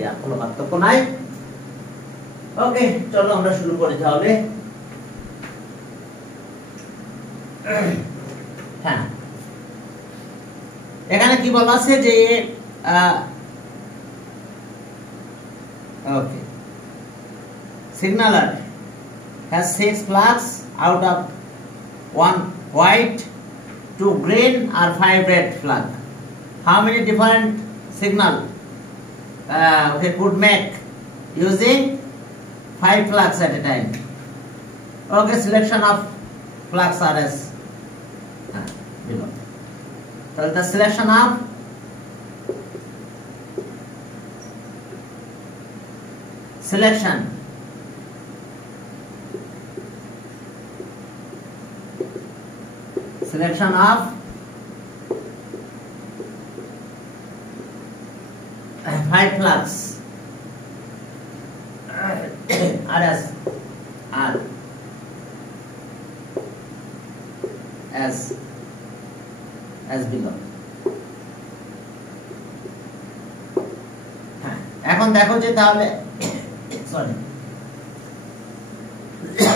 একই, আর কোনো পার্থক্য নাই। ওকে, চলো আমরা শুরু করি তাহলে। হ্যাঁ, এখানে কি বলা আছে যে okay, signaler has 6 flags out of 1 white, 2 green or 5 red flag. How many different signal okay could make using 5 flags at a time? Okay, selection of flags are as below. So the selection of selection of 5 flags are as below. এখন দেখো যে তাহলে সরি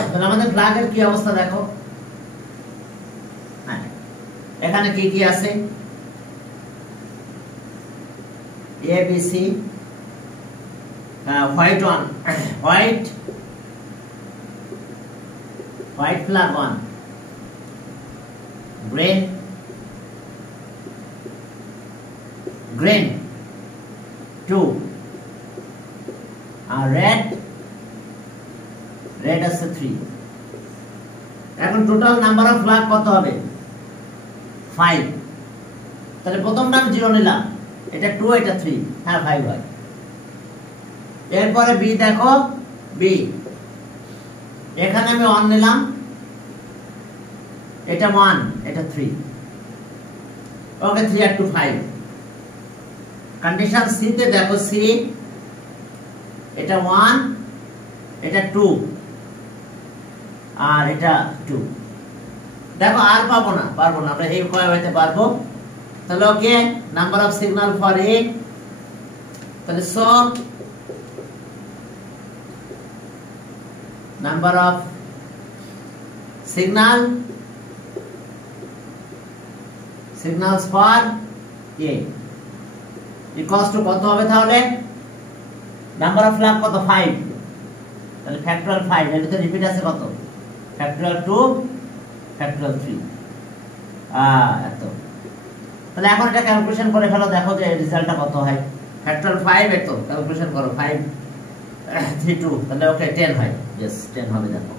তাহলে আমাদের ফ্ল্যাগের কি অবস্থা দেখো। হ্যাঁ, এখানে কি কি আছে? A B C, white one, white flag 1, green 2, আর রেড আছে 3। এখন টোটাল নাম্বার অফ ফ্ল্যাগ কত হবে? 5। তাহলে প্রথম নাম 0 নিলাম, এটা 2, এটা 3, হ্যাঁ 5 হয়। এরপরে বি দেখো, বি এখানে আমি 1 নিলাম, এটা 1, এটা 3। ওকে, 3 আর 2 5। কন্ডিশন সি তে দেখো, সি এটা 1, এটা 2 আর এটা 2। দেখো আর পাবো না, আমরা এই কয় হইতে পারবো। তাহলে okay, number of signal for A, তাহলে so number of signals for A equals to কত হবে তাহলে? নাম্বার অফ ফ্ল্যাগ কত? 5, তাহলে ফ্যাক্টরিয়াল 5, এটাতে রিপিট আছে কত? ফ্যাক্টরিয়াল 2, ফ্যাক্টরিয়াল 3, এত। তাহলে এখন এটা ক্যালকুলেশন করে ফেলো, দেখো যে রেজাল্টটা কত হয়। ফ্যাক্টরিয়াল 5 এত ক্যালকুলেশন করো, 5 3 2, তাহলে ওকে 10 হয়। यस 10 হবে দেখো।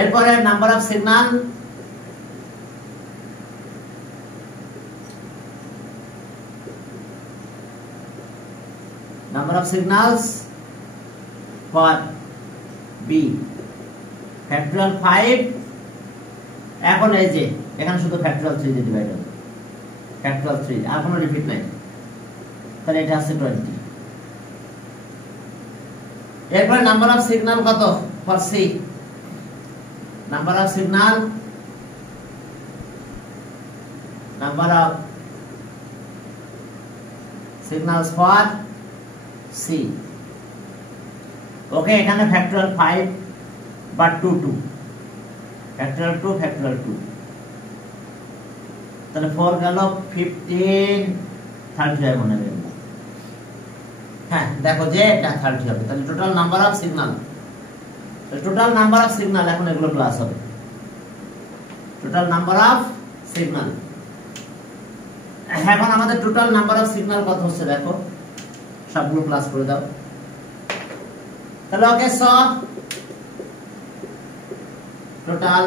এরপরে number of signal number of signals for B factorial 5। এখন এই যে এখানে শুধু factorial 3 দিয়ে ডিভাইড হবে, factorial 3 আর কোনো রিপিট নাই, তাহলে এটা আছে 20। এরপর নাম্বার অফ সিগন্যাল কত for C? Number of signals for C। Okay, এখানে ফ্যাক্টরিয়াল 5 বাট 2 2, ফ্যাক্টরিয়াল 2, ফ্যাক্টরিয়াল 2, তাহলে 4 গেল 15 30 মনে হবে। হ্যাঁ, দেখো যে এটা 30 হবে। তাহলে টোটাল নাম্বার অফ সিগন্যাল, এখন এগুলো প্লাস হবে। টোটাল নাম্বার অফ সিগন্যাল, এখন আমাদের টোটাল নাম্বার অফ সিগন্যাল কত হচ্ছে দেখো, সবগুলো প্লাস করে দাও। তাহলে okay, so total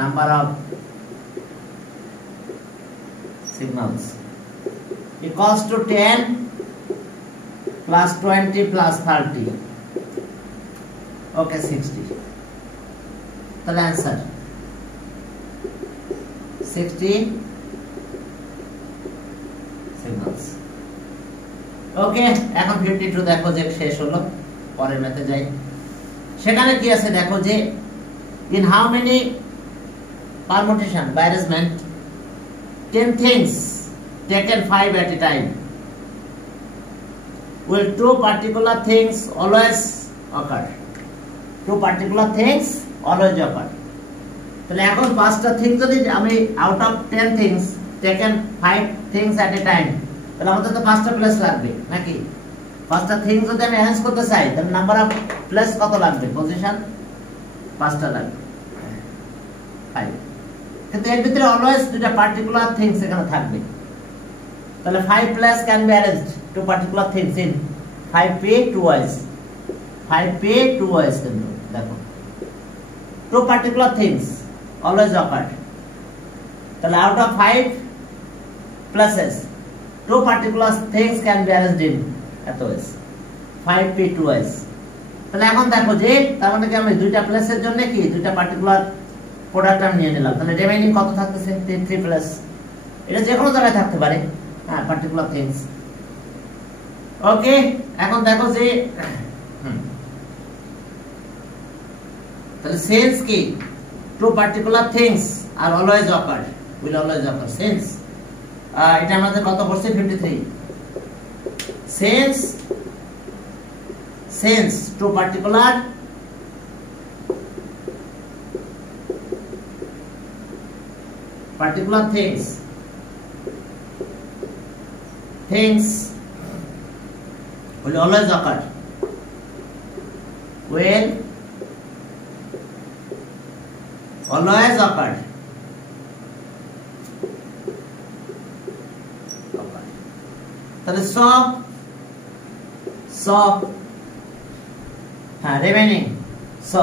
number of signals equals to 10 plus 20 plus 30, okay 60। তাহলে आंसर 60 সিগন্যালস। ওকে, এখন 52 দেখো যে শেষ হলো। পরের ম্যাথে যাই, সেখানে কি আছে দেখো যে in how many permutation by arrangement 10 things taken 5 at a time will two particular things always occur? Two particular things always occur. তাহলে এখন পাঁচটা থিং যদি আমি আউট অফ 10 থিংস টেকেন 5 থিংস এট এ টাইম, তাহলে আমাদের তো পাঁচটা প্লেস লাগবে নাকি? পাঁচটা থিং যদি আমি অ্যারেঞ্জ করতে চাই তাহলে নাম্বার অফ প্লেস কত লাগবে? পজিশন পাঁচটা লাগবে, 5। কিন্তু এর ভিতরে অলওয়েজ দুটো পার্টিকুলার থিংস এখানে থাকবে, তাহলে 5 place can be arranged to particular things in 5p 2 wise, 5p 2 wise. কিন্তু দেখো two particular things always occur, তাহলে out of 5 places two particular things can be arranged in at ways 5p 2 ways। তাহলে এখন দেখো যে তার মানে কি আমি দুইটা প্লেসের জন্য কি দুইটা পার্টিকুলার প্রোডাক্ট আমি নিয়ে নিলাম, তাহলে রিমেইনিং কত থাকতেছে? 3 প্লাস, এটা যে কোনো জায়গায় থাকতে পারে, হ্যাঁ, পার্টিকুলার থিংস। ওকে, এখন দেখো যে তাহলে সেন্স কি two particular things are always occur, will always occur. Sense এটা আমাদের কত পড়ছে? 53। Sense two particular things will always occur, will always occur, তাহলে so হ্যাঁ remaining, so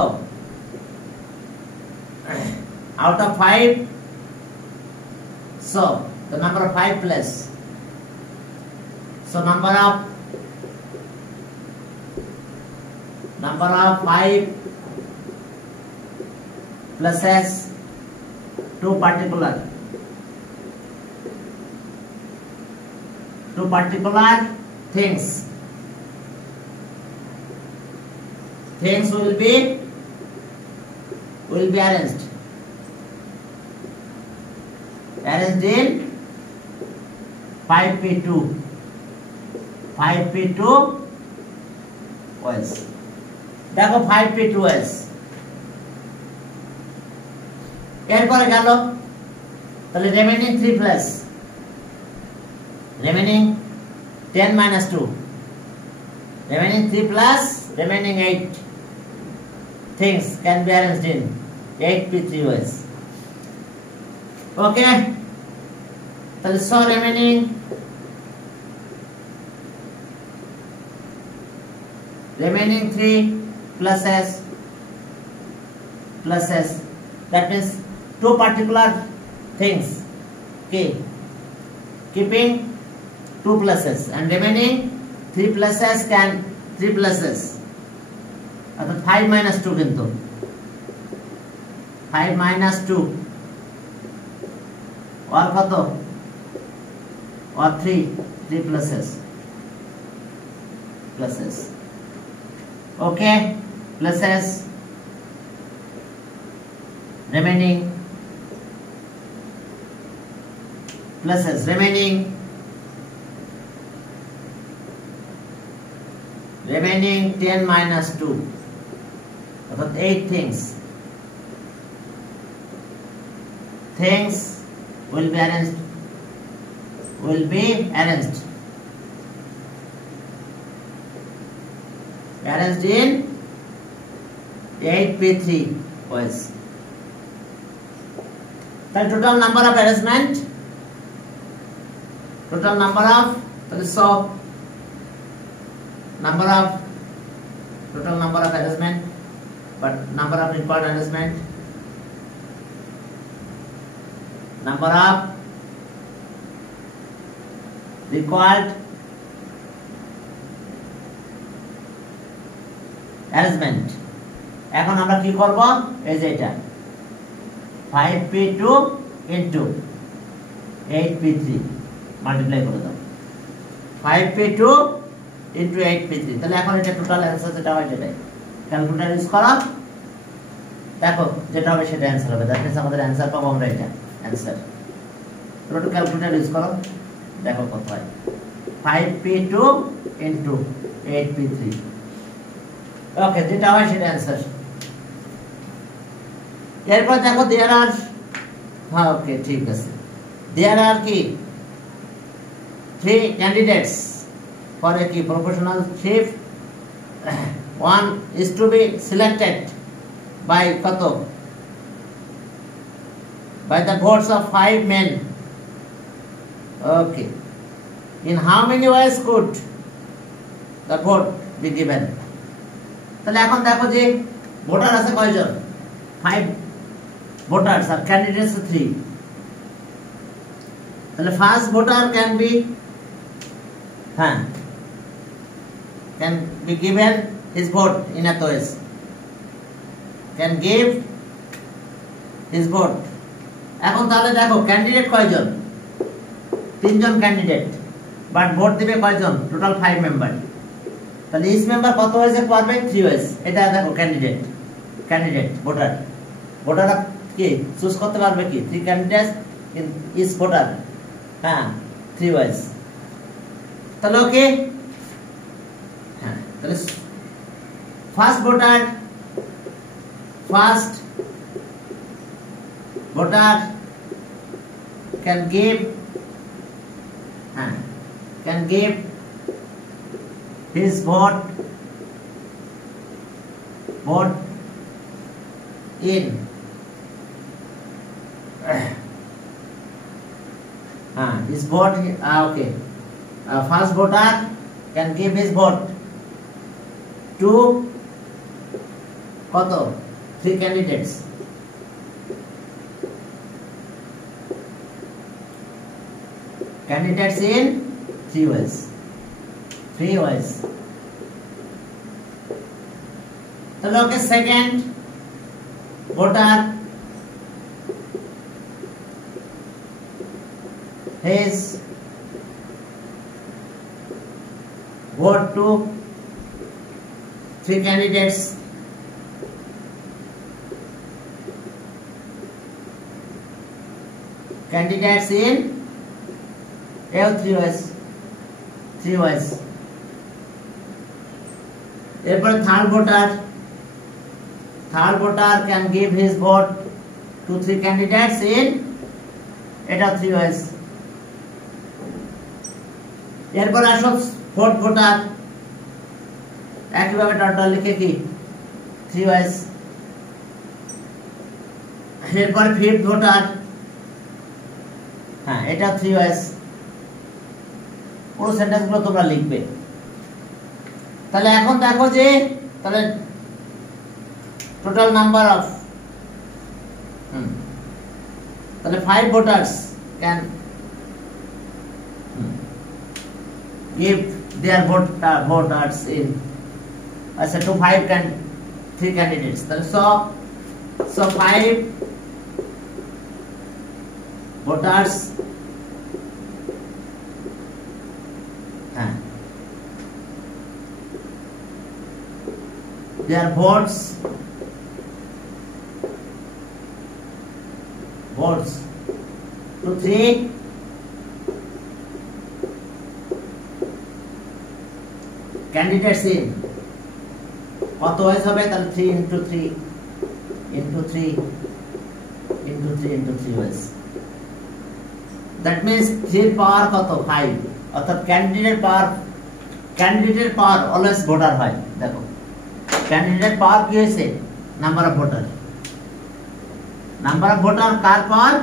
out of 5, so the number of 5 plus, so number of 5 pluses two particular things will be arranged in 5p2 ways। দেখো 5p2 ways। এরপরে গেল তাহলে রিমেইনিং 3 plus remaining 10 minus 2, remaining 3 plus remaining 8 things can be arranged in 8p3 ways। okay, তাহলে so remaining remaining 3 pluses, that means two particular things, okay, keeping 2 pluses and remaining 3 pluses can 3 pluses, অর্থাৎ 5 minus 2 কিন্তু 5 minus 2 or কত or 3 pluses okay, pluses remaining 10 minus 2, অর্থাৎ 8 things will be arranged in 8p3 ways। The total number of arrangement, total number of arrangement, but number of required arrangement, number of required arrangement। এখন আমরা কি করব? এই যে এটা 5p2 into 8p3 মাল্টিপ্লাই করে দাও, 5p2 into 8p3, তাহলে এখন এটা টোটাল অ্যানসার যেটা হয় সেটাই ক্যালকুলেটর ইউজ করো, দেখো যেটা হবে সেটা অ্যানসার হবে। দ্যাট মিন্স আমাদের অ্যানসার পাবো আমরা এটা অ্যানসার। তোমরা একটু ক্যালকুলেটর ইউজ করো, দেখো কত হয়। 5p2 into 8p3 ওকে যেটা হয় সেটা অ্যানসার এরপর দেখো দেয়ার আর হ্যাঁ ওকে ঠিক আছে দেয়ার আর কি 3 candidates for a key proportional chief one is to be selected by কত by the votes of 5 men okay in how many ways could the vote be given তাহলে এখন দেখো যে ভোটার আছে কয়জন 5 voters আর candidates 3 তাহলে first voter can be given his vote in a ways can give his vote এখন তাহলে দেখো ক্যান্ডিডেট কয়জন 3 জন ক্যান্ডিডেট বাট ভোট দিবে কয়জন টোটাল 5 মেম্বার তাহলে ইচ মেম্বার কত হয়েছে পারবে 3 ওয়েস এটা দেখো ক্যান্ডিডেট ভোটাররা কি চুজ করতে পারবে কি 3 ক্যান্ডিডেটস ইন ইচ ভোটার 3 ওয়েস তাহলে ওকে তাহলে first voter can give his vote in his vote okay first voter can give his vote to কত 3 candidates in 3 ways তাহলে okay second voter his vote to 3 candidates in 3 ways এরপর third voter can give his vote to 3 candidates in এটা 3 ways এরপর আসো fourth voter একইভাবে টোটাল লিখে কি 3 ways এরপর ফিফথ ভোটার এটা 3 ways পুরো সেন্টেন্স গুলো তোমরা লিখবে তাহলে এখন দেখো যে তাহলে টোটাল নাম্বার অফ তাহলে 5 voters can give their voters in আচ্ছা to 3 candidates তাহলে so 5 voters their votes to 3 candidates in কত ওয়েস হবে তাহলে 3 into 3 ওয়েস that means 3 পাওয়ার কত 5 অর্থাৎ ক্যান্ডিডেট পাওয়ার অলওয়েজ ভোটার হয় দেখো ক্যান্ডিডেট পাওয়ার কি হয়েছে নাম্বার অফ ভোটার কার পাওয়ার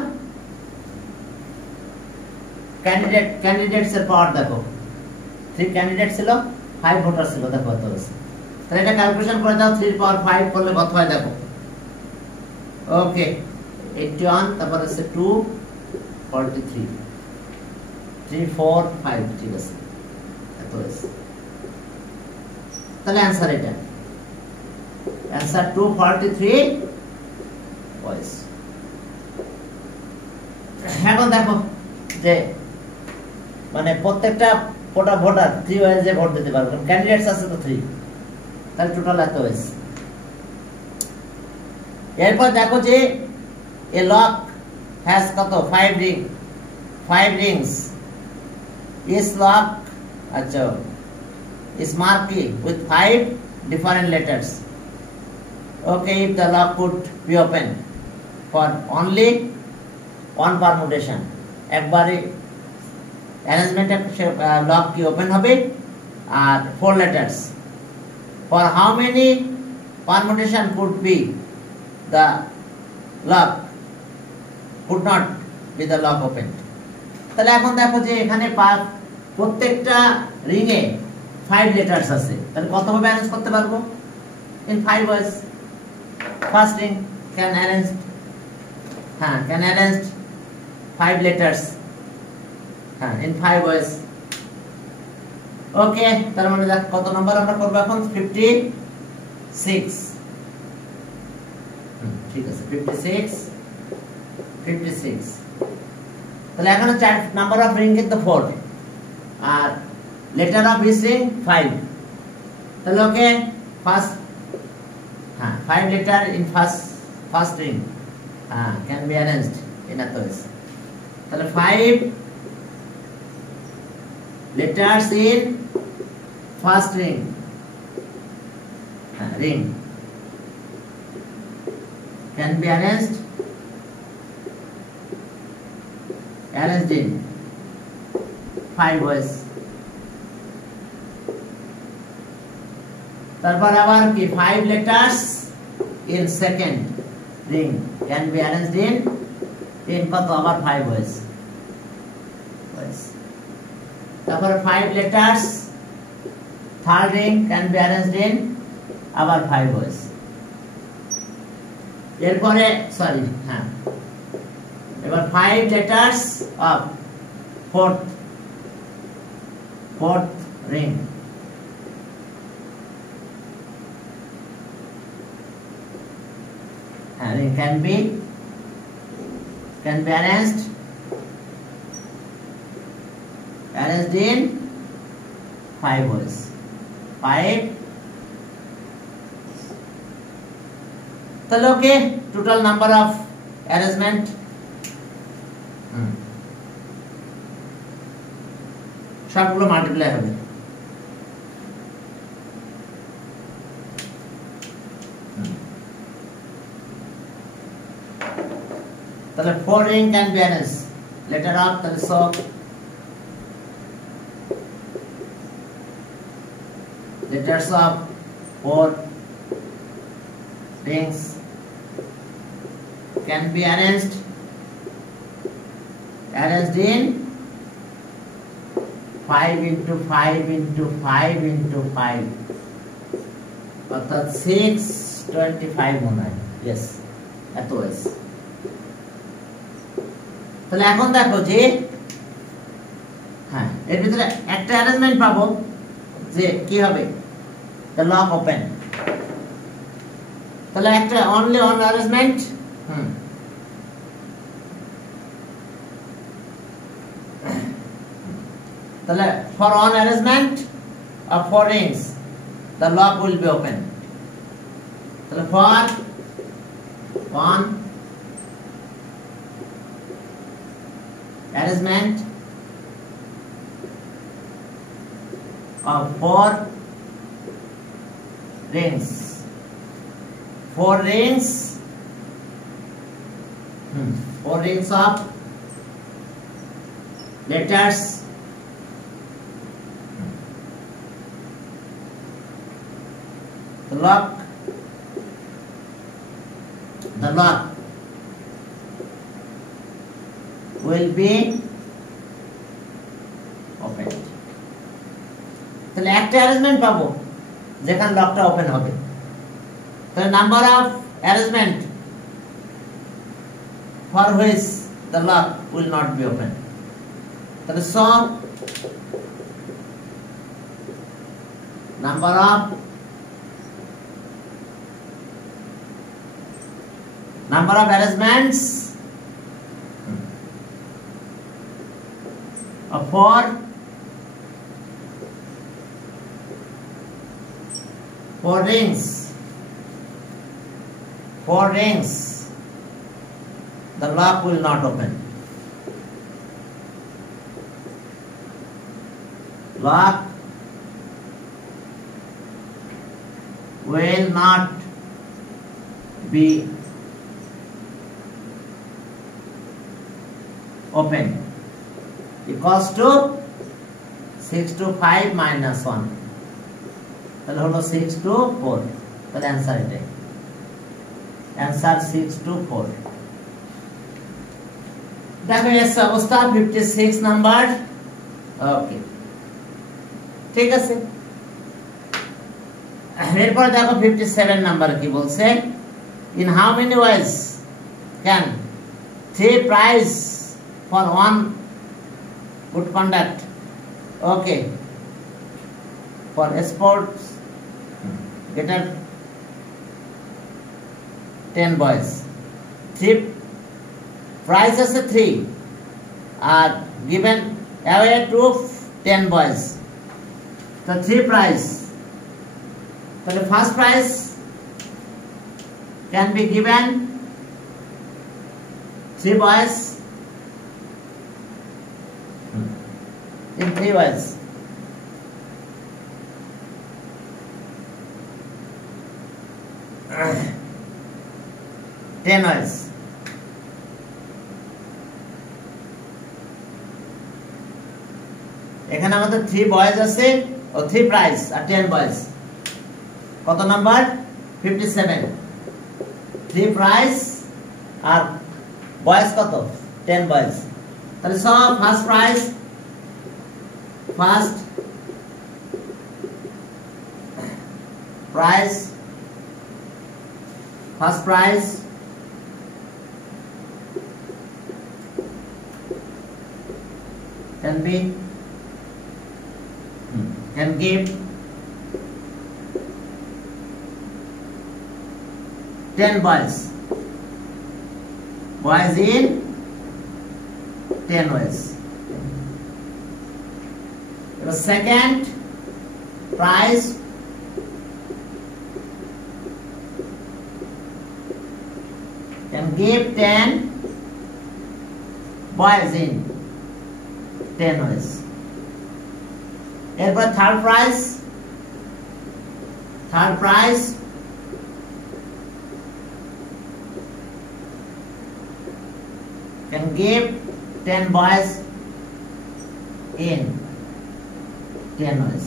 ক্যান্ডিডেটস এর পাওয়ার দেখো 3 ক্যান্ডিডেট ছিল 5 ভোটার ছিল দেখো কত হয়েছে তাহলে এটা ক্যালকুলেশন করে দাও 3 পাওয়ার 5 করলে কত হয় দেখো ওকে 81 তারপর আছে 243 3 4 5 ঠিক আছে এত হয়েছে তাহলে आंसर এটা आंसर 243 voice এখন দেখো যে মানে প্রত্যেকটা ভোটার 3 ওয়েজে ভোট দিতে পারবে কারণ ক্যান্ডিডেটস আছে তো 3 তাহলে টোটাল এত ওয়েজ এরপর দেখো যে এ লক হ্যাজ কত 5 rings each lock अच्छा, smart key with 5 different letters. Okay, if the lock could be open for only one permutation, একবারে অ্যারেঞ্জমেন্টে লক কি ওপেন হবে আর 4 letters. For how many permutation could be the lock could not be the lock opened? তাহলে এখন দেখো যে এখানে প্রত্যেকটা রিং এ 5 letters আছে, তাহলে কত ভাবে অ্যারেঞ্জ করতে পারবো? in 5 ways. First ring can arrange can arrange 5 letters in 5 ways. ওকে, তার মানে দেখ কত নাম্বার আমরা করব এখন 56। ঠিক আছে, 56 তাহলে এখানে 4 নাম্বার অফ রিং কিন্তু 4 আর লেটার অফ ইচ রিং 5। তাহলে ওকে, ফার্স্ট 5 letter in first ring can be arranged in a ways. তাহলে 5 letters in first ring can be arranged in 5 ways. তারপর আবার কি 5 letters in second ring can be arranged in কত আবার 5 ways. তারপর 5 letters third ring can be arranged in আবার 5 ways. এরপরে সরি এবার 5 letters of fourth ring ring can be arranged in 5 ways. 5 তাহলে ওকে, টোটাল নাম্বার অফ অ্যারেঞ্জমেন্ট সবগুলো মাল্টিপ্লাই হবে। তাহলে 4 ring can be arranged letter of তাহলে so letters of 4 rings can be arranged in 5 into 5 into 5 into 5 অর্থাৎ 625 মনে হয়। ইয়েস, এত আছে। তাহলে এখন দেখো যে এর ভিতরে একটা অ্যারেঞ্জমেন্ট পাবো যে কি হবে the lock open। তাহলে একটা only one arrangement তাহলে for one arrangement of 4 rings the lock will be open। তাহলে for one arrangement of 4 rings of letters the lock will be opened। তাহলে একটা অ্যারেঞ্জমেন্ট পাবো যেখানে লকটা ওপেন হবে। তাহলে number of arrangement for which the lock will not be open। তাহলে so number of arrangements of 4 rings the lock will not open। lock will not be open equals to 6 to 5 minus 1 তাহলে হলো 6 to 4 তাহলে आंसर এটাই आंसर 6 to 4 দেখো এস অবস্থা 56 নাম্বার ওকে ঠিক আছে এরপর দেখো 57 নাম্বার কি বলছে in how many ways can 3 prize for 1 good conduct okay for sports get 10 boys 3 prizes 3 are given away to 10 boys the 3 prize so the first prize can be given 3 boys in 3 ways. 10 ways. এখানে আমাদের 3 বয়েজ আছে ও 3 প্রাইজ আর 10 বয়েজ কত নাম্বার 57 3 প্রাইজ আর বয়েজ কত 10 বয়েজ তাহলে সব first prize first prize can give 10 boys in 10 ways. The second prize can give 10 boys in 10 ways. Therefore, third prize can give 10 boys in 10 ways.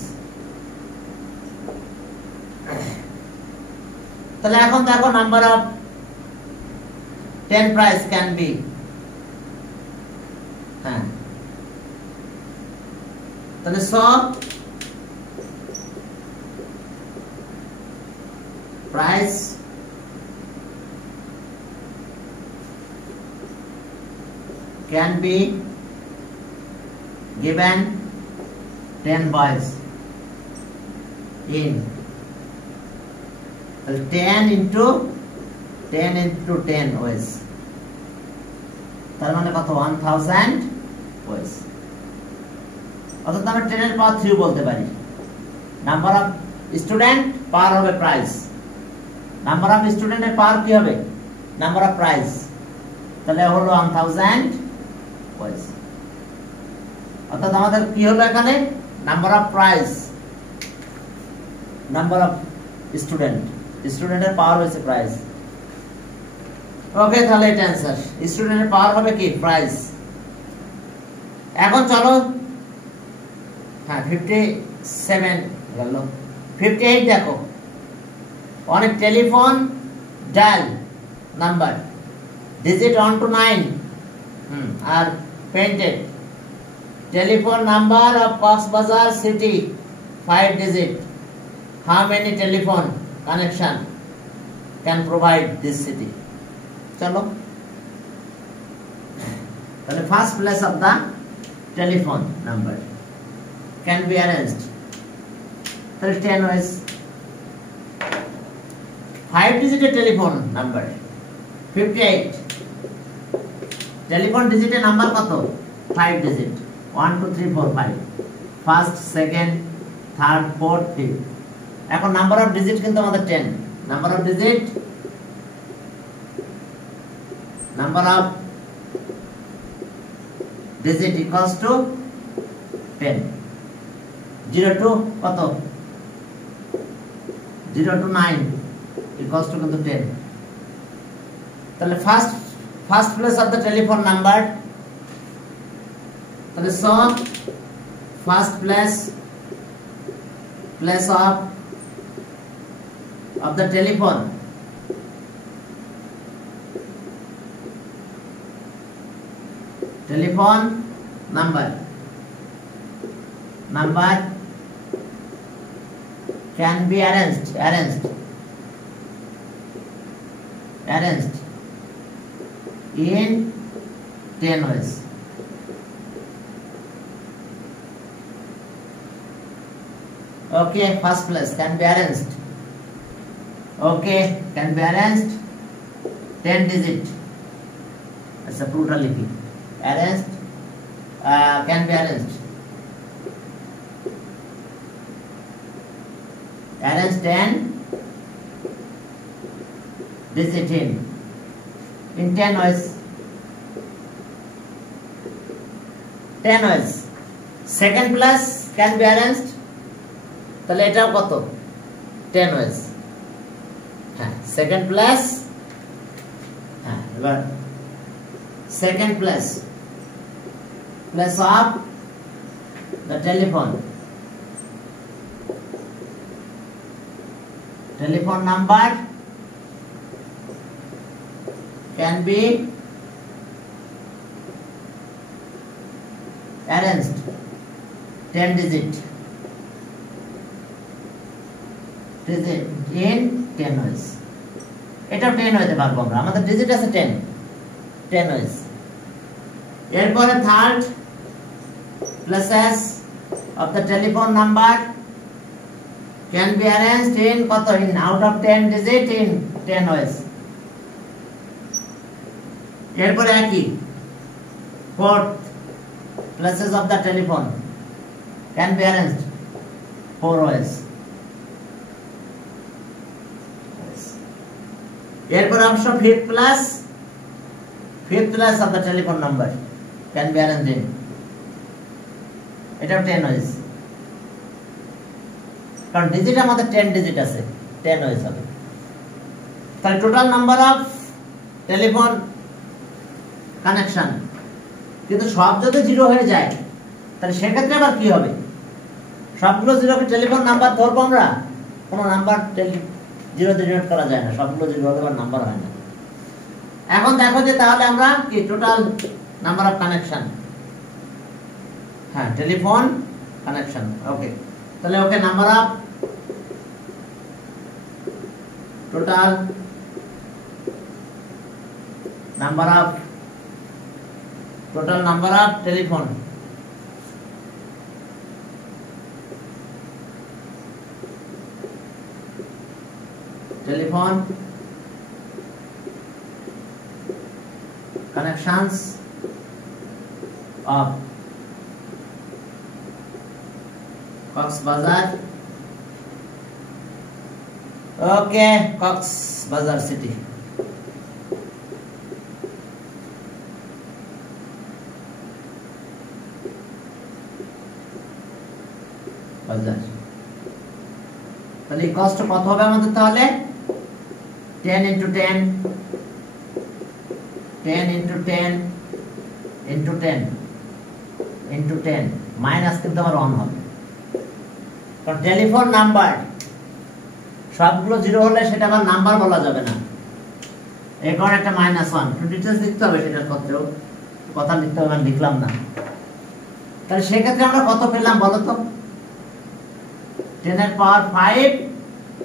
তাহলে এখন দেখো number of 10 prize can be হ্যাঁ তাহলে সব prize can be given 10 boys in 10 into 10 ways তার মানে কত 1000 ways অর্থাৎ আমরা 10 এর পাওয়ার 3 বলতে পারি নাম্বার অফ স্টুডেন্ট পাওয়ার হবে প্রাইস নাম্বার অফ স্টুডেন্টের পাওয়ার কি হবে নাম্বার অফ প্রাইস তাহলে হলো 1000 ways অর্থাৎ আমাদের কি হলো এখানে number of prize number of স্টুডেন্টের পাওয়ার হচ্ছে প্রাইজ ওকে তাহলে এটা आंसर স্টুডেন্টের পাওয়ার হবে কি প্রাইজ এখন চলো হ্যাঁ 57 গেল 58 দেখো on a telephone dial number digit 1 to 9 are painted telephone number of Coxbazar city 5 digit how many telephone connection can provide this city chalo the first place of the telephone number can be arranged 10 ways 5 digit telephone number 58 telephone digit number কত 5 digit 1 2 3 4 5 first second third fourth fifth এখন number of digit কিন্তু আমাদের 10 number of digit equals to 10 0 to কত 0 to 9 equals to কিন্তু 10 তাহলে first place of the telephone number তাহলে so first place of the telephone number can be arranged in 10 ways. Okay, first place can be arranged. Okay, can be arranged 10 digit. That's a plurality. Arranged can be arranged 10 digit in 10 ways. 10 ways. Second place can be arranged তাহলে এটাও কত 10 ways. হ্যাঁ second plus হ্যাঁ এবার second plus of the telephone number can be arranged 10 digit in 10 ways. এটাও 10 হইতে পারবো আমরা, আমাদের ডিজিট আছে 10 ways. এরপরে third places of the telephone number can be arranged in কত in out of 10 digit in 10 ways. এরপরে একই fourth places of the telephone can be arranged 4 ways. এরপর অবশ্য fifth place of the telephone number can be arranged in এটাও 10 ways, কারণ ডিজিট আমাদের 10 ডিজিট আছে 10 ways হবে। তাহলে total number of telephone connection, কিন্তু সব যদি জিরো হয়ে যায় তাহলে সেক্ষেত্রে আবার কি হবে? সবগুলো জিরোকে টেলিফোন নাম্বার ধরবো আমরা? কোনো নাম্বার জিরো জেনারেট করা যায় না, সবগুলো জিরো হলে আবার নাম্বার হয় না। এখন দেখো যে তাহলে আমরা কি টোটাল নাম্বার অফ কানেকশন, হ্যাঁ টেলিফোন কানেকশন, ওকে তাহলে okay number of total number of telephone connections of Cox's Bazar city. বাজার, তাহলে কষ্ট কত হবে আমাদের? তাহলে 10 into 10 into 10 into 10 into 10 মাইনাস কিন্তু আমার 1 হবে, কারণ টেলিফোন নাম্বার সবগুলো জিরো হলে সেটা আবার নাম্বার বলা যাবে না, এই কারণে একটা -1 একটু ডিটেইলস লিখতে হবে, সেটার ক্ষেত্রেও কথা লিখতে হবে, আমি লিখলাম না। তাহলে সেক্ষেত্রে আমরা কত পেলাম বলো তো? 10 এর পাওয়ার 5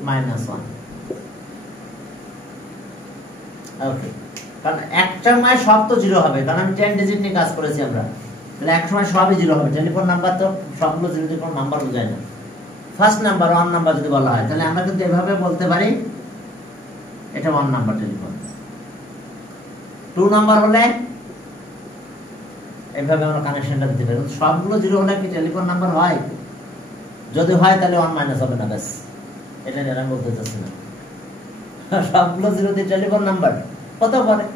-1। ওকে, কারণ একটা সময় সব তো জিরো হবে, কারণ আমি 10 ডিজিট নিয়ে কাজ করেছি আমরা, তাহলে এক সময় সবই জিরো হবে। টেলিফোন নাম্বার তো সবগুলো জিরো দিয়ে কোনো নাম্বার বোঝায় না। ফার্স্ট নাম্বার 1 নাম্বার যদি বলা হয় তাহলে আমরা কিন্তু এভাবে বলতে পারি এটা 1 নাম্বার টেলিফোন। 2 নাম্বার হলে এভাবে আমরা কানেকশনটা দিতে পারি। সবগুলো জিরো হলে কি টেলিফোন নাম্বার হয়? যদি হয় তাহলে 1 মাইনাস হবে না, ব্যাস এটা নিয়ে আমি বলতে চাচ্ছি না। সবগুলো জিরো দিয়ে টেলিফোন নাম্বার কত পারে?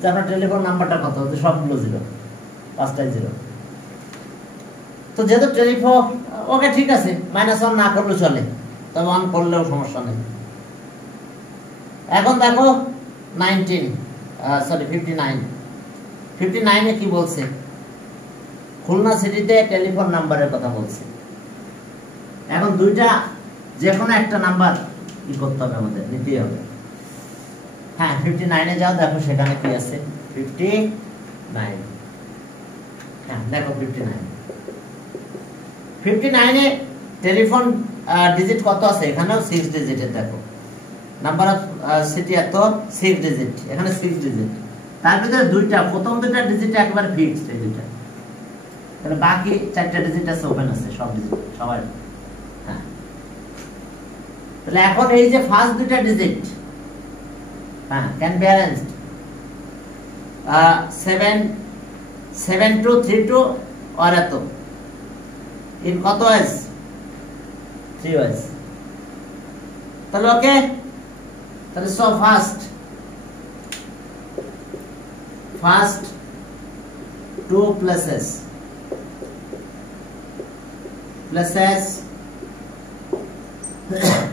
যে আপনার টেলিফোন নাম্বারটা কত? সবগুলো জিরো, 5টাই জিরো। তো যেহেতু টেলিফোন ওকে ঠিক আছে, -1 না করলেও চলে, তবে 1 করলেও সমস্যা নেই। এখন দেখো 59 কি বলছে? খুলনা সিটিতে টেলিফোন নাম্বারের কথা বলছে। এখন দুইটা যে কোনো একটা নাম্বার কি করতে হবে, আমাদের নিতেই হবে। হ্যাঁ 59 যাও, দেখো সেখানে কি আছে 59। হ্যাঁ দেখো 59 টেলিফোন ডিজিট কত আছে? এখানেও 6 ডিজিটের। দেখো নাম্বার অফ সিটি এত 6 ডিজিট, এখানে 6 ডিজিট। তার ভিতরে দুইটা, প্রথম দুইটা ডিজিট একবার ফিক্সড, এই দুইটা। তাহলে বাকি 4টা ডিজিট আছে ওপেন আছে, সব ডিজিট সবাই। হ্যাঁ তাহলে এখন এই যে ফার্স্ট দুইটা ডিজিট, হ্যাঁ ক্যান বি অ্যারেঞ্জড 77232 और এত ইন কত ওয়েজ? 3 ওয়েজ। তাহলে ওকে, তাহলে so first 2 places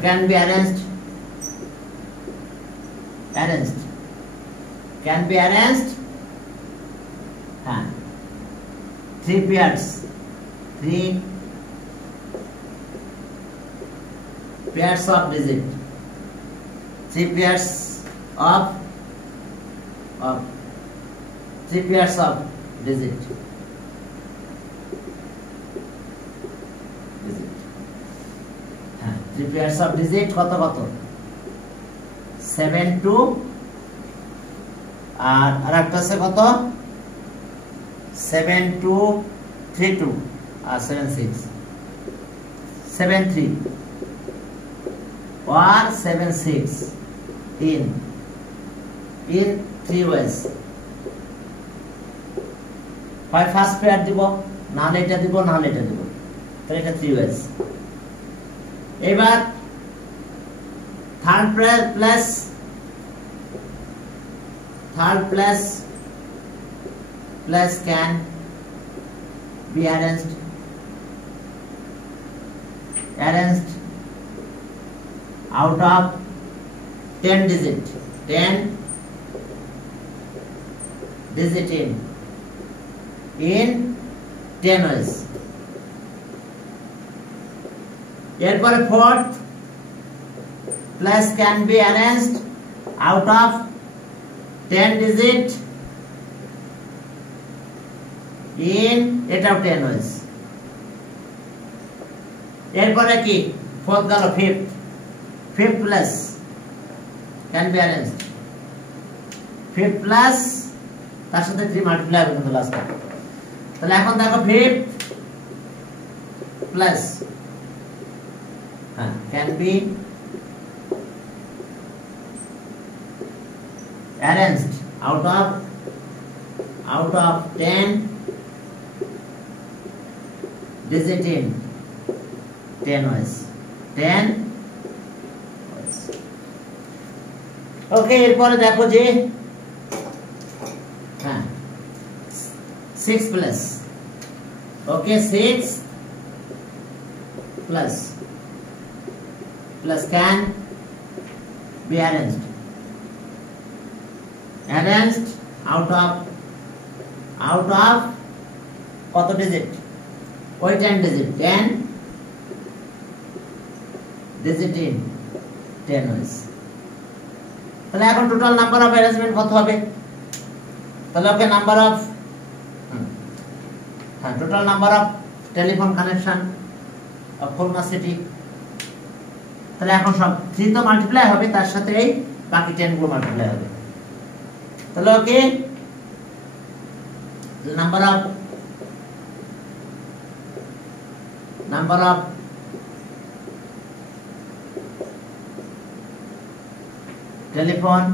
can be arranged हाँ 3 pairs of digit, 3 pairs of digit। হ্যাঁ 3 pairs of digit কত কত? 72 আর আরেকটা আছে কত? 7232 আর 76 73 or 76 in 3 ways। হয় ফার্স্ট পেয়ার দিব, নাহলে এটা দিব, নাহলে এটা দিব, তাহলে এটা 3 ways। এবার third place can be arranged out of 10 digit in 10 ways। এরপরে fourth place can be arranged out of 10 digit in এটাও 10 ways। এরপরে কি fourth গেল fifth place can be arranged, fifth plus তার সাথে 3 মাল্টিপ্লাই হবে কিন্তু লাস্টে। তাহলে এখন দেখো fifth plus হ্যাঁ can be arranged out of 10 digit in 10 ways। ওকে এরপরে দেখো যে হ্যাঁ 6 প্লাস, ওকে 6 plus can be arranged out of কত ডিজিট? ওই 10 ডিজিট, 10 digit in 10 ways। তাহলে এখন টোটাল নাম্বার অফ অ্যারেঞ্জমেন্ট কত হবে? তাহলে okay number of total number of telephone connection off Khulna সিটি। তাহলে এখন সব 3 তো মাল্টিপ্লাই হবে, তার সাথে এই বাকি 10 গুলো মাল্টিপ্লাই হবে। তাহলে okay number of telephone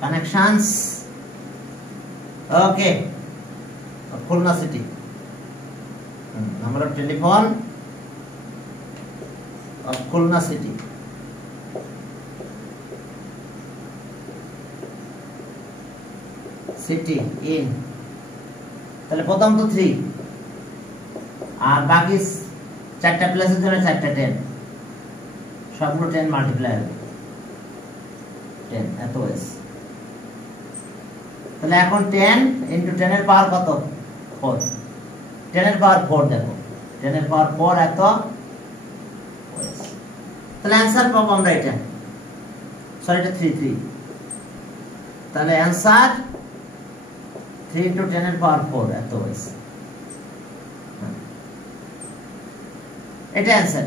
connections, okay, of Khulna city, number of telephone of Khulna city, in তাহলে প্রথম তো 3 আর বাকি চারটা প্লেসের জন্য চারটা 10 সবগুলো 10 মাল্টিপ্লাই হবে 10 এত ওয়েস। তাহলে এখন 10 ইনটু 10 এর পাওয়ার কত 4 10 এর পাওয়ার 4 দেখো 10 এর পাওয়ার 4 এত ওয়েস। তাহলে आंसर পাবো আমরা এটা সরি এটা 3 তাহলে आंसर 3 ইনটু 10 এর পাওয়ার 4 এত ওয়েস। এটা आंसर।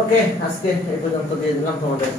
ওকে আজকে এই পর্যন্ত দিয়ে দিলাম তোমাদের।